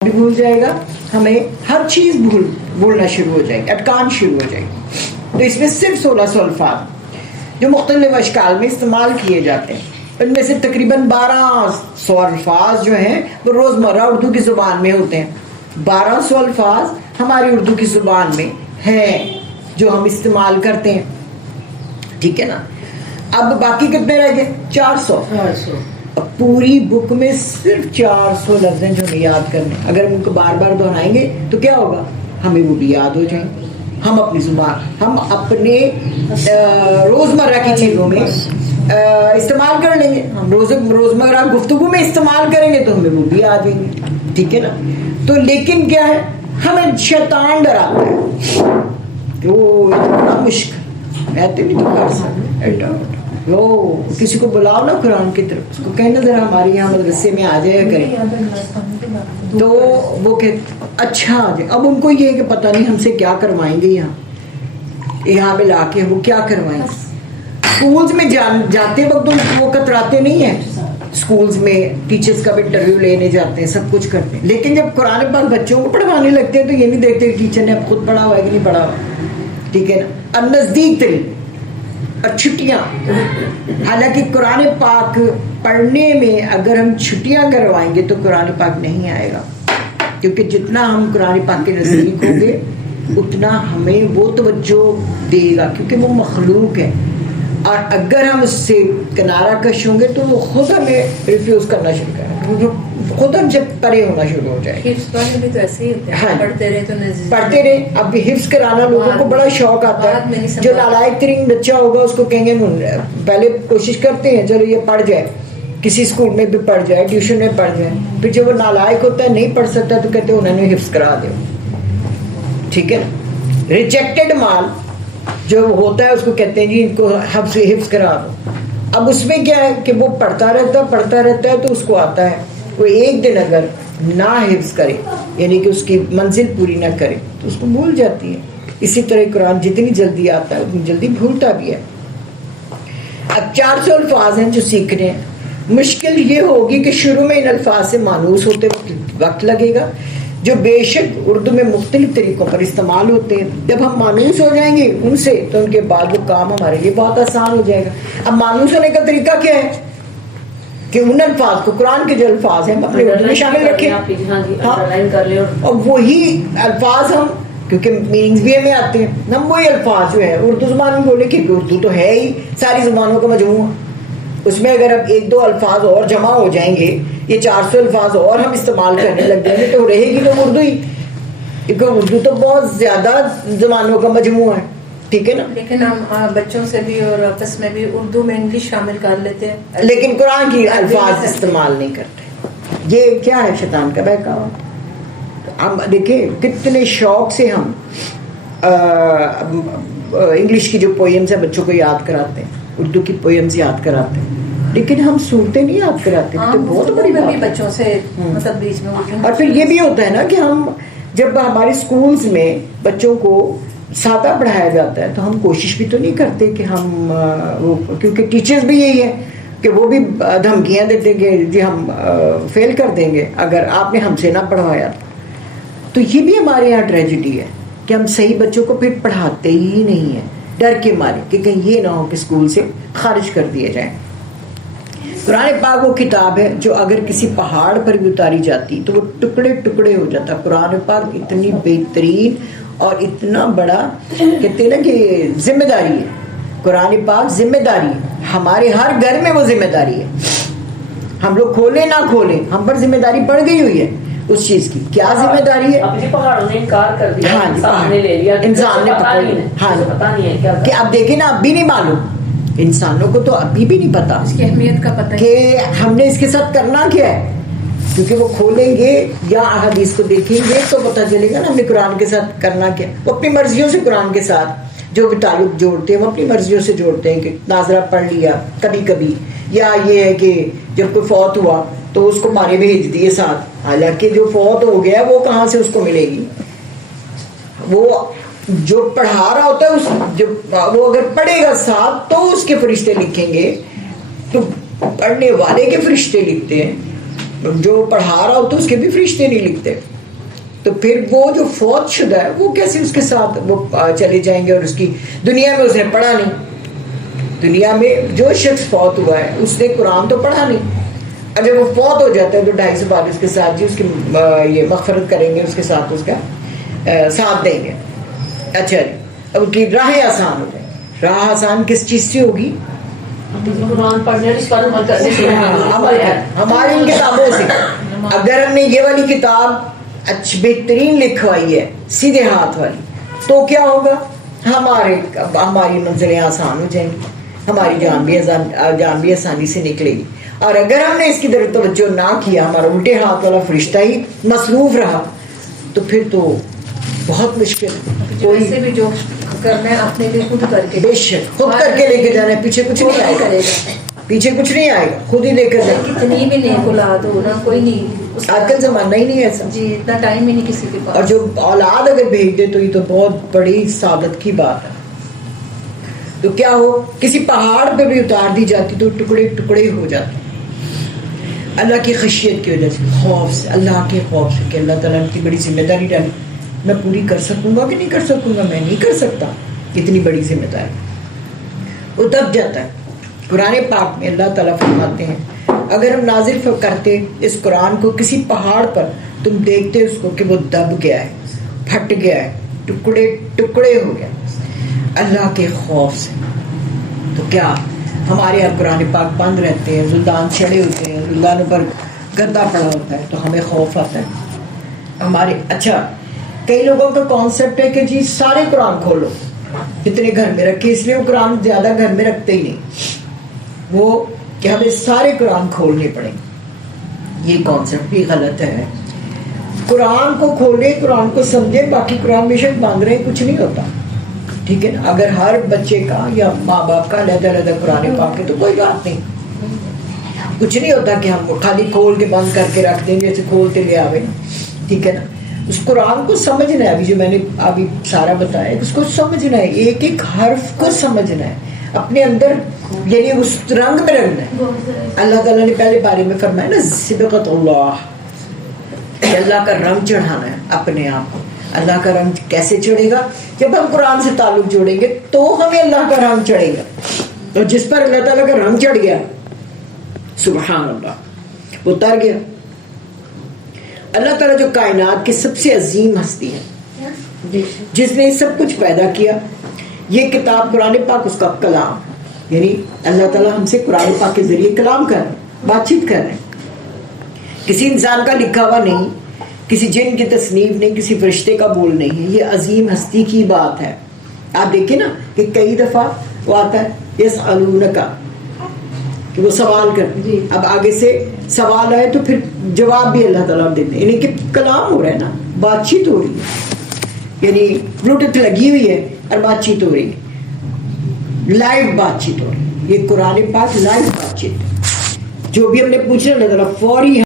بھی بھول جائے گا, ہمیں ہر چیز بھولنا شروع ہو جائے گی, اٹکان شروع ہو جائے گی. تو اس میں صرف 1600 الفاظ جو مختلف اشکال میں استعمال کیے جاتے ہیں, ان میں سے تقریباً 1200 الفاظ جو ہیں وہ روزمرہ اردو کی زبان میں ہوتے ہیں. 1200 الفاظ ہماری اردو کی زبان میں ہیں جو ہم استعمال کرتے ہیں, ٹھیک ہے نا. اب باقی کتنے رہ گئے؟ 400. اب پوری بک میں صرف 400 لفظ ہیں جو ہمیں یاد کرنے. اگر ہم ان کو بار بار دہرائیں گے تو کیا ہوگا, ہمیں وہ بھی یاد ہو جائیں گے. ہم اپنی زبان, ہم اپنے روزمرہ کی چیزوں میں استعمال کر لیں گے. ہم روزمرہ گفتگو میں استعمال کریں گے تو ہمیں وہ بھی آ جائیں گے, ٹھیک ہے نا. تو لیکن کیا ہے, ہمیں شیطان ڈراتا ہے کہ وہ اتنا مشکل میں تو نہیں کر سکتا. کسی کو بلاؤ نا قرآن کی طرف, اس کو کہنا ذرا ہمارے یہاں مدرسے میں آ جایا کریں, تو وہ کہ اچھا آ جائے. اب ان کو یہ ہے کہ پتہ نہیں ہم سے کیا کروائیں گے, یہاں پہ لا کے وہ کیا کروائیں گے. اسکولز میں جاتے وقت وہ کتراتے نہیں ہیں, اسکولز میں ٹیچرز کا بھی انٹرویو لینے جاتے ہیں, سب کچھ کرتے ہیں. لیکن جب قرآن پاک بچوں کو پڑھوانے لگتے ہیں تو یہ نہیں دیکھتے کہ ٹیچر نے اب خود پڑھا ہوا ہے کہ نہیں پڑھا ہوا, ٹھیک ہے نا. اب نزدیک ترین اور چھٹیاں, حالانکہ قرآن پاک پڑھنے میں اگر ہم چھٹیاں کروائیں گے تو قرآن پاک نہیں آئے گا, کیونکہ جتنا ہم قرآن پاک کے نزدیک ہوں گے اتنا ہمیں وہ توجہ دے گا, کیونکہ وہ مخلوق ہے. اور اگر ہم اس سے کنارہ کش ہوں گے تو وہ خود ہمیں ریفیوز کرنا شروع کرے گا, خود ہم سے پرے ہونا شروع ہو جائے گا. بھی تو ایسے ہی ہوتے ہیں, پڑھتے رہے. اب حفظ کرانا لوگوں کو بڑا شوق آتا ہے. جو نالائق ترین بچہ ہوگا اس کو کہیں گے, پہلے کوشش کرتے ہیں چلو یہ پڑھ جائے, کسی اسکول میں بھی پڑھ جائے, ٹیوشن میں پڑھ جائے. پھر جب وہ نالائق ہوتا ہے, نہیں پڑھ سکتا, تو کہتے ہیں انہوں نے حفظ کرا دو, ٹھیک ہے نا. ریجیکٹڈ مال جو ہوتا ہے اس کو کہتے ہیں جی ان کو حفظ کرا دو. اب اس میں کیا ہے کہ وہ پڑھتا رہتا ہے تو اس کو آتا ہے, وہ ایک دن اگر نہ حفظ کرے, یعنی کہ اس کی منزل پوری نہ کرے, تو اس کو بھول جاتی ہے. اسی طرح قرآن جتنی جلدی آتا ہے اتنی جلدی بھولتا بھی ہے. اب 400 الفاظ ہیں جو سیکھنے ہیں. مشکل یہ ہوگی کہ شروع میں ان الفاظ سے مانوس ہوتے وقت لگے گا, جو بے شک اردو میں مختلف طریقوں پر استعمال ہوتے ہیں. جب ہم مانوس ہو جائیں گے ان سے تو ان کے بعد وہ کام ہمارے لیے بہت آسان ہو جائے گا. اب مانوس ہونے کا طریقہ کیا ہے کہ ان الفاظ کو, قرآن کے جو الفاظ ہیں اپنے اردو میں شامل رکھیں, اور وہی الفاظ ہم, کیونکہ میننگز بھی ہمیں آتے ہیں, ہم وہی الفاظ جو ہے اردو زبان میں بولے, کیونکہ اردو تو ہے ہی ساری زبانوں کا مجموعہ. اس میں اگر اب 1-2 الفاظ اور جمع ہو جائیں گے, یہ 400 الفاظ اور ہم استعمال کرنے لگ جائیں گے, تو رہے گی تو اردو ہی, کیونکہ اردو تو بہت زیادہ زبانوں کا مجموعہ ہے, ٹھیک ہے نا. لیکن ہم بچوں سے بھی اور آپس میں بھی اردو میں انگلش شامل کر لیتے ہیں, لیکن قرآن کی الفاظ استعمال نہیں کرتے. یہ کیا ہے, شیطان کا بہکاوا. ہم دیکھیں کتنے شوق سے ہم انگلش کی جو پوئمز ہیں بچوں کو یاد کراتے ہیں, اردو کی پوئمز یاد کراتے ہیں, لیکن ہم صورتیں نہیں یاد کراتے. تو بہت بڑی بات بچوں سے مطلب بیچ میں. اور پھر یہ بھی ہوتا ہے نا کہ ہم جب ہمارے اسکولز میں بچوں کو سادہ پڑھایا جاتا ہے تو ہم کوشش بھی تو نہیں کرتے کہ ہم وہ, کیونکہ ٹیچرز بھی یہی ہے کہ وہ بھی دھمکیاں دیتے کہ جی ہم فیل کر دیں گے اگر آپ نے ہم سے نہ پڑھوایا. تو یہ بھی ہمارے یہاں ٹریجڈی ہے کہ ہم صحیح بچوں کو پھر پڑھاتے ہی نہیں ہیں, ڈر کے مارے کہ کہیں یہ نہ ہو کہ اسکول سے خارج کر دیے جائیں. قرآن پاک وہ کتاب ہے جو اگر کسی پہاڑ پر بھی اتاری جاتی تو وہ ٹکڑے ٹکڑے ہو جاتا. قرآن پاک اتنی بہترین اور اتنا بڑا, کہتے ہیں نا کہ ذمہ داری ہے. قرآن پاک ذمہ داری ہے, ہمارے ہر گھر میں وہ ذمہ داری ہے. ہم لوگ کھولیں نہ کھولیں ہم پر ذمہ داری پڑ گئی ہوئی ہے اس چیز کی. کیا ذمہ داری ہے؟ پہاڑوں نے انکار کر دیا, ہاں انسان نے لے لیا, انسان نے پکڑ لیا. ہاں پتہ نہیں ہے کیا کہ اب دیکھیں نا, اب بھی نہیں معلوم, انسانوں کو تو ابھی بھی نہیں پتا اس کی اہمیت کا پتہ کہ ہم نے اس کے ساتھ کرنا کیا ہے. کیونکہ وہ کھولیں گے یا احادیث کو دیکھیں گے تو پتہ چلے گا نا ہم نے قرآن کے ساتھ کرنا کیا. وہ اپنی مرضیوں سے قرآن کے ساتھ جو بھی تعلق جوڑتے ہیں وہ اپنی مرضیوں سے جوڑتے ہیں کہ ناظرہ پڑھ لیا کبھی کبھی, یا یہ ہے کہ جب کوئی فوت ہوا تو اس کو پانی بھیج دیے ساتھ, حالانکہ جو فوت ہو گیا وہ کہاں سے اس کو ملے گی. وہ جو پڑھا رہا ہوتا ہے وہ اگر پڑھے گا ساتھ تو اس کے فرشتے لکھیں گے, تو پڑھنے والے کے فرشتے لکھتے ہیں, جو پڑھا رہا ہوتا ہے اس کے بھی فرشتے نہیں لکھتے. تو پھر وہ جو فوت شدہ ہے وہ کیسے اس کے ساتھ وہ چلے جائیں گے؟ اور اس کی دنیا میں اس نے پڑھا نہیں. دنیا میں جو شخص فوت ہوا ہے اس نے قرآن تو پڑھا نہیں. اگر وہ فوت ہو جاتا ہے تو 250 بار اس کے ساتھ جی اس کی یہ مغفرت کریں گے, اس کے ساتھ اس کا ساتھ دیں گے. اچھا جی, اب کی راہ آسان ہو جائے. راہ آسان کس چیز سے ہوگی؟ قرآن پڑھنے اس پر عمل کرنے سے. ہماری ان کتابوں سے. اگر ہم نے یہ والی کتاب بہترین لکھوائی ہے سیدھے ہاتھ والی, تو کیا ہوگا؟ ہماری منزلیں آسان ہو جائیں گی, ہماری جان بھی آسانی سے نکلے گی. اور اگر ہم نے اس کی طرف توجہ نہ کیا, ہمارا الٹے ہاتھ والا فرشتہ ہی مصروف رہا, تو پھر تو بہت مشکل. کوئی سے بھی جو کرنا ہے اپنے لیے خود کر کے, بے شک خود کر کے لے کے جانا ہے, پیچھے کچھ نہیں آئے گا. پیچھے کچھ نہیں آئے گا, خود ہی لے کر جائے. کتنی بھی نیک اولاد ہو نا, کوئی نہیں. آج کل زمانہ ہی نہیں ایسا جی, اتنا ٹائم ہی نہیں کسی کے پاس. اور جو اولاد اگر بھیج دے تو یہ تو بہت بڑی سعادت کی بات ہے. تو کیا ہو, کسی پہاڑ پہ بھی اتار دی جاتی تو ٹکڑے ٹکڑے ہو جاتے اللہ کی خشیت کی وجہ سے, خوف سے, اللہ کے خوف سے کہ اللہ تعالیٰ نے کی بڑی ذمہ داری ڈالی, میں پوری کر سکوں گا کہ نہیں کر سکوں گا؟ میں نہیں کر سکتا. اتنی بڑی ذمہ داری وہ دب جاتا ہے. قرآن پاک میں اللہ تعالیٰ فرماتے ہیں اگر ہم نازل کرتے اس قرآن کو کسی پہاڑ پر, تم دیکھتے اس کو کہ وہ دب گیا ہے, پھٹ گیا ہے, ٹکڑے ٹکڑے ہو گیا اللہ کے خوف سے. تو کیا ہمارے یہاں قرآن پاک بند رہتے ہیں, زلدان چڑھے ہوتے ہیں, زلدانوں پر گدا پڑا ہوتا ہے, تو ہمیں خوف آتا ہے ہمارے. اچھا, کئی لوگوں کا کانسیپٹ ہے کہ جی سارے قرآن کھولو, اتنے گھر میں رکھے, اس لیے وہ قرآن زیادہ گھر میں رکھتے ہی نہیں, وہ کہ ہمیں سارے قرآن کھولنے پڑیں. یہ کانسیپٹ بھی غلط ہے. قرآن کو کھولے, قرآن کو سمجھے, باقی قرآن بے شک باندھ رہے کچھ نہیں ہوتا. ٹھیک ہے نا, اگر ہر بچے کا یا ماں باپ کا علیحدہ علیحدہ قرآن پاک ہے تو کوئی بات نہیں, کچھ نہیں ہوتا کہ ہم خالی کھول کے بند کر کے رکھ دیں گے جیسے کھولتے لے آوے. ٹھیک ہے نا, اس قرآن کو سمجھنا ہے. ابھی جو میں نے ابھی سارا بتایا اس کو سمجھنا ہے, ایک ایک حرف کو سمجھنا ہے, اپنے اندر یعنی اس رنگ میں رنگنا ہے. اللہ تعالیٰ نے پہلے بارے میں فرمایا نا صبغۃ اللہ, اللہ کا رنگ چڑھانا ہے اپنے آپ کو. اللہ کا رنگ کیسے چڑھے گا؟ جب ہم قرآن سے تعلق جوڑیں گے تو ہمیں اللہ کا رنگ چڑھے گا. اور جس پر اللہ تعالیٰ کا رنگ چڑھ گیا, سبحان اللہ, وہ تر گیا. اللہ تعالیٰ جو کائنات کی سب سے عظیم ہستی ہے, جس نے سب کچھ پیدا کیا, یہ کتاب قرآن پاک اس کا کلام, یعنی اللہ تعالیٰ ہم سے قرآن پاک کے ذریعے کلام کر رہے ہیں, بات چیت کر رہے ہیں. کسی انسان کا لکھا ہوا نہیں, کسی جن کی تصنیف نہیں, کسی فرشتے کا بول نہیں ہے, یہ عظیم ہستی کی بات ہے. آپ دیکھیں نا کہ کئی دفعہ وہ آتا ہے یسألونک, کہ وہ سوال کرتے ہیں. اب آگے سے سوال آئے تو پھر جواب بھی اللہ تعالیٰ دیتے ہیں, یعنی کہ کلام ہو رہا ہے نا, بات چیت ہو رہی ہے, یعنی بلوٹوتھ لگی ہوئی ہے اور بات چیت ہو رہی ہے, لائیو بات چیت ہو رہی ہے. یہ قرآن پاک لائیو بات چیت, جو بھی ہم نے پوچھنا اللہ تعالیٰ فوری